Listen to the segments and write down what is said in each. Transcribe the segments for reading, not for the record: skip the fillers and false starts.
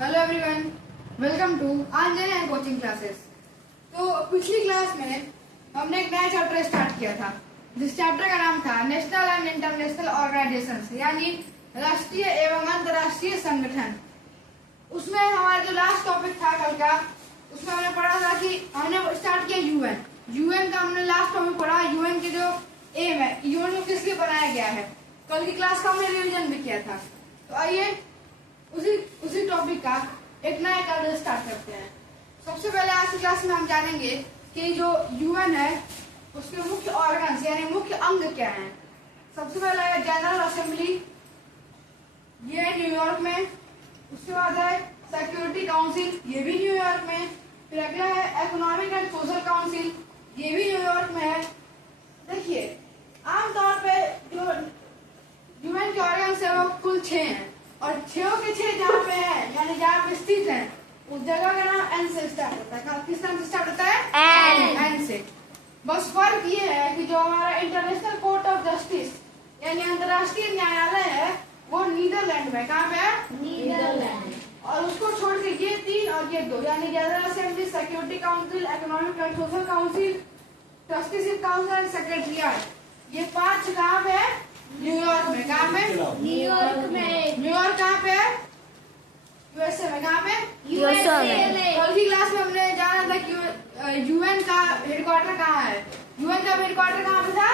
Hello everyone, welcome to Anjane and coaching classes. तो पिछली class में हमने एक नया चैप्टर स्टार्ट किया था, जिस चैप्टर का नाम था नेशनल एंड इंटरनेशनल ऑर्गेनाइजेशंस, यानी राष्ट्रीय एवं अंतर्राष्ट्रीय संगठन। उसमें हमारा जो लास्ट टॉपिक था कल का, उसमें हमने पढ़ा था कि हमने स्टार्ट किया यूएन का हमने लास्ट टॉपिक पढ़ा। यूएन के जो एम है, यूएन को किस लिए बनाया गया है, कल की क्लास का हमने रिविजन भी किया था। तो आइए उसी टॉपिक का एक नया क्लास स्टार्ट करते हैं। सबसे पहले आज की क्लास में हम जानेंगे कि जो यूएन है उसके मुख्य ऑर्गन्स यानी मुख्य अंग क्या हैं। सबसे पहला है जनरल असेंबली, ये है न्यूयॉर्क में। उसके बाद है सिक्योरिटी काउंसिल, ये भी न्यूयॉर्क में। फिर अगला है इकोनॉमिक एंड सोशल काउंसिल, ये भी न्यूयॉर्क में है। देखिए, आमतौर पे जो यूएन के ऑर्गन्स है वो कुल 6 हैं, और 6 के 6 जहाँ पे है यानी जहाँ पे स्थित है उस जगह का नाम एन से स्टार्ट होता है। किस नाम से स्टार्ट होता है? एन से। बस फर्क ये है कि जो हमारा इंटरनेशनल कोर्ट ऑफ जस्टिस यानी अंतर्राष्ट्रीय न्यायालय है वो नीदरलैंड में। कहाँ पे है? नीदरलैंड। और उसको छोड़ के ये 3 और ये 2 यानी general assembly, security council, economic and social council, trusteeship council and secretariat, ये 5 कहाँ पे है? न्यूयॉर्क में। कहाँ पे? न्यूयॉर्क में। न्यूयॉर्क कहाँ पे है? यूएसए में। कहाँ पे? यूएसए में। कल की क्लास में हमने जाना था कि यूएन का हेडक्वार्टर कहाँ है। यूएन का हेडक्वार्टर कहाँ पे था?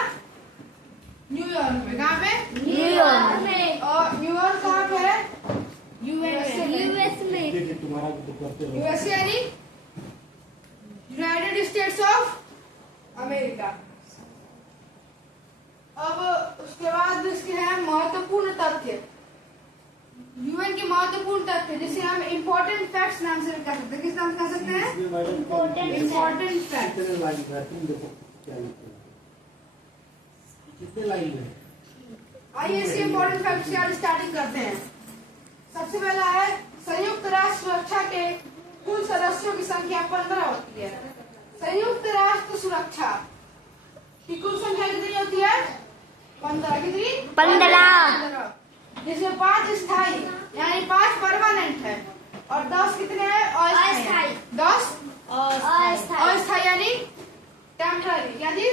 न्यूयॉर्क में। कहाँ पे? न्यूयॉर्क में। और न्यूयॉर्क कहाँ पे है? यूएसए में। यूएसए यानी यूनाइटेड स्टेट्स ऑफ अमेरिका। अब उसके बाद इसके हैं महत्वपूर्ण तथ्य, यूएन के महत्वपूर्ण तथ्य जिसे हम इम्पोर्टेंट फैक्ट्स नाम से कह सकते हैं। किस नाम से कह सकते हैं? Important facts. आइए इसके इम्पोर्टेंट फैक्ट्स की स्टार्टिंग करते हैं। सबसे पहला है संयुक्त राष्ट्र सुरक्षा के कुल सदस्यों की संख्या 15 होती है। संयुक्त राष्ट्र सुरक्षा की कुल संख्या कितनी होती है? 15। कितनी? 15। जिसमें 5 स्थायी यानी 5 परमानेंट है और 10 कितने हैं? अस्थायी। 10 अस्थायी यानी टेम्पररी। यानी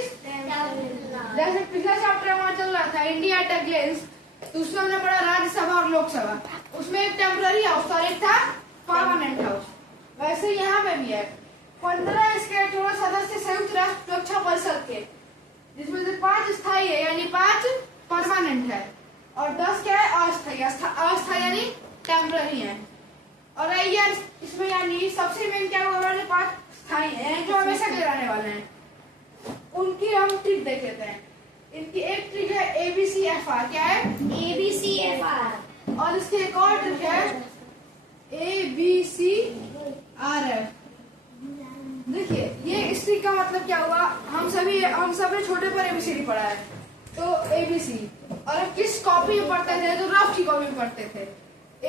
जैसे पिछला चैप्टर हमारा चल रहा था इंडिया एट अ ग्लेंस, तो उसमें हमने पढ़ा राज्यसभा और लोकसभा, उसमें एक टेम्पररी हाउस और एक था परमानेंट हाउस। वैसे यहाँ पे भी है 15 इसके टोटल सदस्य संयुक्त राष्ट्र सुरक्षा परिषद के, जिसमें से 5 स्थायी है यानी 5 परमानेंट है और 10 क्या है? अस्थायी। अस्थायी यानी टेम्पररी है। और इसमें यानी सबसे मेन क्या होगा, 5 स्थायी है जो हमेशा के रहने वाले हैं। उनकी हम ट्रिक देख लेते हैं। इनकी एक ट्रिक है ABCFR। क्या है? ABCFR। और इसकी एक और ट्रिक है ABCRF। देखिए, ये इस ट्रिक का मतलब क्या हुआ, हम सबने छोटे पर ABCD पढ़ा है, तो ABC। और हम किस कॉपी में पढ़ते थे? तो रफ की कॉपी में पढ़ते थे।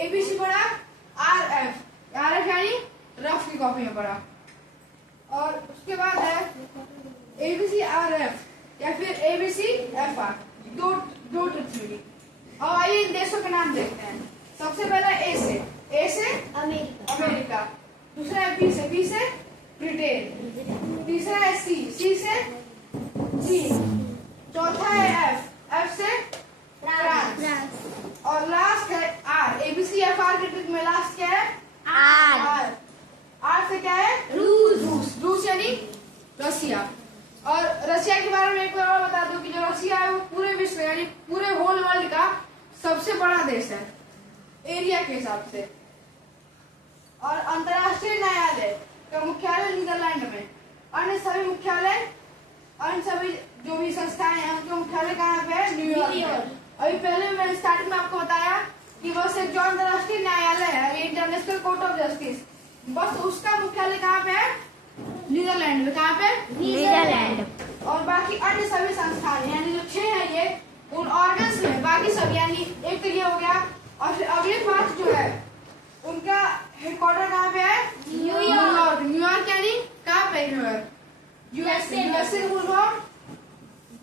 ABC पढ़ा, RF यानी रफ की कॉपी में पढ़ा। और उसके बाद है ABCRF या फिर ABCFR, दो ट्रिक्स मिली। और आइए इन देशों के नाम देखते हैं। सबसे पहला A से अमेरिका, दूसरा है B से ब्रिटेन, तीसरा है C से चीन, चौथा है F से फ्रांस, और लास्ट है R। ABCFR के ट्रिक में लास्ट क्या है? R से क्या है? रूस यानी रसिया। और रसिया के बारे में एक बार और बता दूं कि जो रसिया है वो पूरे विश्व यानी पूरे होल वर्ल्ड का सबसे बड़ा देश है एरिया के हिसाब से। और अंतर्राष्ट्रीय न्यायालय का मुख्यालय नीदरलैंड में। अन्य सभी जो भी संस्थाएं हैं उनके मुख्यालय कहाँ पे है? न्यूयॉर्क। अभी पहले मैंने स्टार्टिंग में आपको बताया कि बस एक जो अंतर्राष्ट्रीय न्यायालय है इंटरनेशनल कोर्ट ऑफ जस्टिस, बस उसका मुख्यालय कहाँ पे है? नीदरलैंड में। कहाँ पे? नीदरलैंड। और बाकी अन्य सभी संस्थान यानी जो 6 है ये उन ऑर्गन्स में, बाकी सब यानी एक तो ये हो गया। और फिर अगले 5 जो है उनका हेडक्वार्टर कहाँ पे है? न्यूयॉर्क। न्यूयॉर्क यानी कहाँ पे? New York USA. USA full form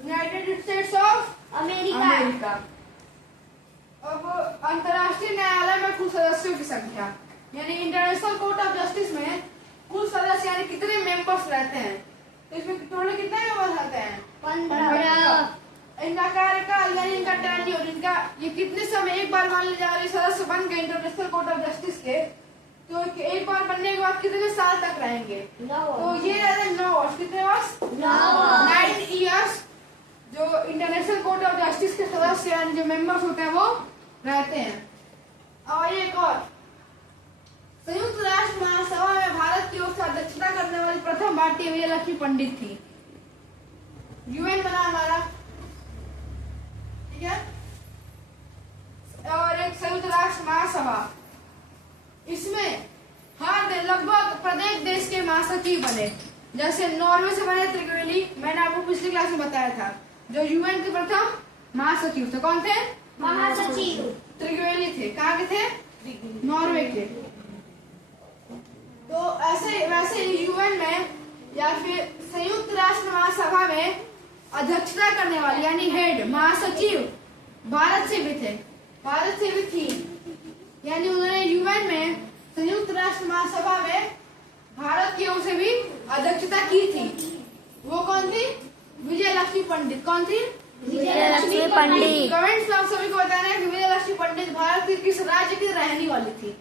United states of America. अब अंतर्राष्ट्रीय न्यायालय में कुल सदस्यों की संख्या यानी इंटरनेशनल कोर्ट ऑफ जस्टिस में कुल सदस्य यानी कितने मेंबर्स रहते हैं, तो इसमें टोटल कितने मेंबर्स रहते हैं? 15। इनका कार्यकाल यानी इनका टेन्योर, इनका ये कितने समय, एक बार मान लीजिए अगर सदस्य बन गए इंटरनेशनल कोर्ट ऑफ जस्टिस के, तो एक बार बनने के बाद कितने साल तक रहेंगे? तो ये रहते हैं 9 वर्ष। कितने वर्ष? 9 ईयर्स जो इंटरनेशनल कोर्ट ऑफ जस्टिस के सदस्य यानी जो मेंबर्स होते हैं वो रहते हैं। और एक और, संयुक्त राष्ट्र महासभा में भारत की ओर से अध्यक्षता करने वाली प्रथम भारतीय विजयलक्ष्मी पंडित थी। यूएन बना हमारा, ठीक है। और एक संयुक्त राष्ट्र महासभा, इसमें हर लगभग प्रत्येक देश के महासचिव बने। जैसे नॉर्वे से बने त्रिवेणी, मैंने आपको पिछली क्लास में बताया था, जो यूएन के प्रथम महासचिव थे। कौन थे? महासचिव त्रिवेणी थे। कहाँ के थे? नॉर्वे के। तो ऐसे वैसे यूएन में या फिर संयुक्त राष्ट्र महासभा में अध्यक्षता करने वाली यानी हेड महासचिव भारत से भी थे, भारत से भी थी। यानी उन्होंने यूएन में संयुक्त राष्ट्र महासभा में भारत की ओर से भी अध्यक्षता की थी। वो कौन थी? विजयलक्ष्मी पंडित। कौन थी? विजयलक्ष्मी पंडित। कमेंट्स में आप सभी को बताना है कि विजयलक्ष्मी पंडित भारत के किस राज्य की रहने वाली थी।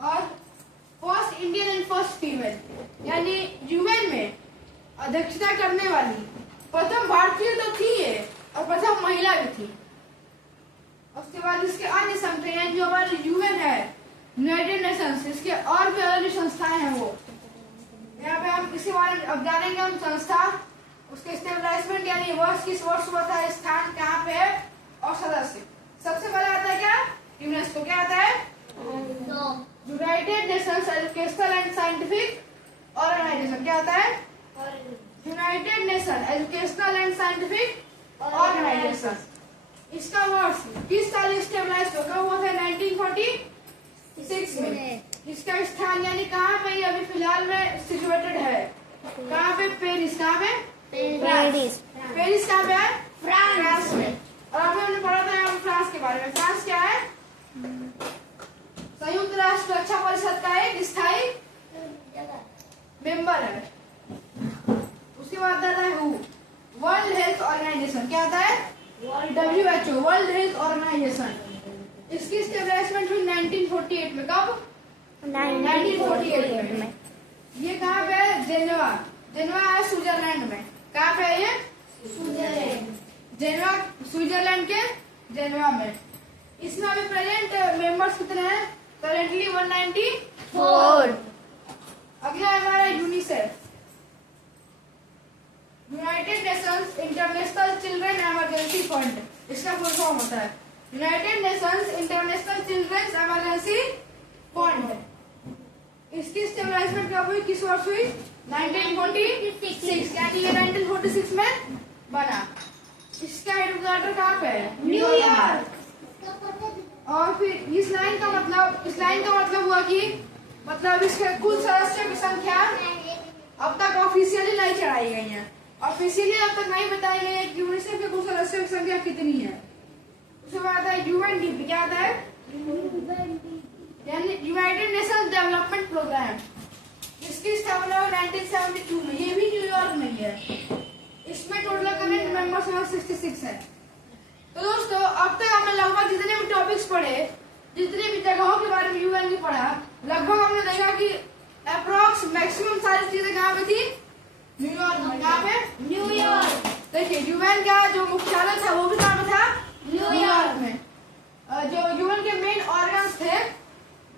और first Indian and first female यानी यूएन में अध्यक्षता करने वाली प्रथम भारतीय तो थी ये, और प्रथम महिला भी थी। उसके बाद इसके अन्य संगठन जो हमारे यूएन है, यूनाइटेड नेशंस, इसके और भी अलग संस्थाएं हैं। वो यहाँ पे हम इसी बारे में अब जानेंगे हम संस्था, उसके स्टेबलाइजमेंट यानी वर्ष किस वर्ष हुआ था, स्थान कहाँ पे है और सदस्य। सबसे पहले आता है क्या? यूनेस्को। क्या आता है? United Nations educational and scientific organisation. क्या आता है? United Nation educational and scientific organisation. इसका वर्ष किस साल स्टेबलाइज हुआ था? 1946 में। इसका स्थान यानी कहाँ पे अभी फिलहाल में सिचुएटेड है? कहाँ पे? पेरिस। कहाँ पे? पेरिस। पेरिस कहाँ पे है? फ्रांस में। और अभी हमने पढ़ा था यहाँ फ्रांस के बारे में। फ्रांस क्या है? संयुक्त राष्ट्र सुरक्षा परिषद का एक स्थायी मेंबर है। उसके बाद आता है वर्ल्ड हेल्थ ऑर्गेनाइजेशन। क्या आता है? WHO, world health organisation. इसकी स्टेब्लिशमेंट हुई 1948 में। कब? 1948 में। ये कहाँ पे है? जेनेवा। जेनेवा है स्विट्जरलैंड में। कहाँ पे है ये? जेनेवा, स्विट्जरलैंड के जेनेवा में। इसमें अभी प्रेजेंट मेंबर्स कितने हैं? करेंटली 194। अगला हमारा UNICEF, United Nations international children emergency fund. इसका फुल फॉर्म होता है United Nations international children emergency fund. इसकी स्टेबलाइजमेंट कब हुई? किस वर्ष हुई? 1946। यानी ये 1946 में बना। इसका हेडक्वार्टर कहाँ पे है? न्यूयॉर्क। और फिर इस लाइन का मतलब हुआ कि मतलब इसके कुल सदस्यों की संख्या अब तक ऑफिशियली नहीं चढ़ाई गई है। ऑफिशियली अब तक नहीं बताई गई है कि यूनिसेफ के कुल सदस्यों की संख्या कितनी है। उसके बाद आता है यूएनडीपी। क्या आता है? यानी यूनाइटेड नेशंस डेवलपमेंट प्रोग्राम। इसकी स्थापना 1972 में। ये भी न्यूयॉर्क में ही है। इसमें टोटल करंट मेंबर्स 66 है। तो दोस्तों अब तक हमने लगभग जितने भी टॉपिक्स पढ़े, जितने भी जगहों के बारे में यूएन की पढ़ा, लगभग हमने देखा कि अप्रोक्स मैक्सिमम सारी चीजें कहाँ पे थी? न्यूयॉर्क में। कहाँ पे? न्यूयॉर्क। देखिए यूएन का जो मुख्यालय था वो भी कहाँ पे था? न्यूयॉर्क में। जो यूएन के मेन ऑर्गन्स थे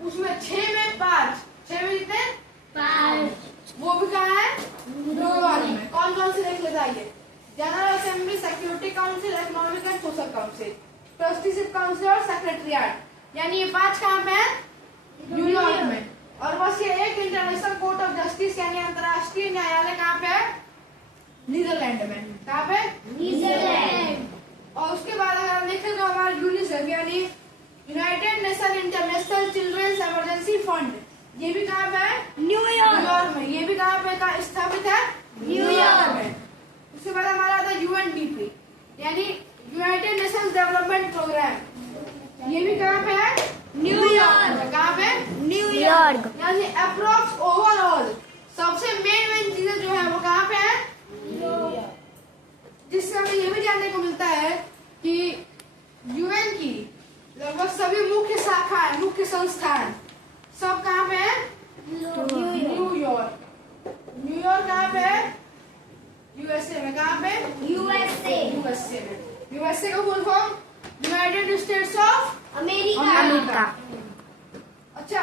उसमें 6 में 5 कितने? 5। वो भी कहाँ है? न्यूयॉर्क में। कौन कौन से देख लेता है? General assembly, security council, economic and social council, trusteeship council और सेक्रेटरिएट। यानी ये 5 कहाँ पे है? न्यूयॉर्क में। और बस ये एक इंटरनेशनल कोर्ट ऑफ जस्टिस यानी अंतर्राष्ट्रीय न्यायालय कहाँ पे है? नीदरलैंड में। कहाँ पे? नीदरलैंड। और उसके बाद अगर हम देखें तो हमारा यूनिसेफ यानी United Nation international children's emergency fund, ये भी कहाँ पे है? न्यूयॉर्क में। ये भी कहाँ पे स्थापित है? न्यूयॉर्क में। उसके बाद हमारा आता है यूएनडीपी यानी यूनाइटेड नेशंस डेवलपमेंट प्रोग्राम। ये भी कहाँ पे है? न्यूयॉर्क। कहाँ पे? न्यूयॉर्क। org. यानी अप्रोक्स ओवरऑल सबसे मेन चीजें जो है वो कहाँ पे है, जिससे हमें ये भी जानने को मिलता है कि यूएन की लगभग सभी मुख्य शाखाएं, मुख्य संस्थान सब कहाँ पे है, न्यूयॉर्क। न्यूयॉर्क कहाँ पे है, यूएसए में। कहाँ पे, यूएसए में। यूएसए का full form United states of America. America.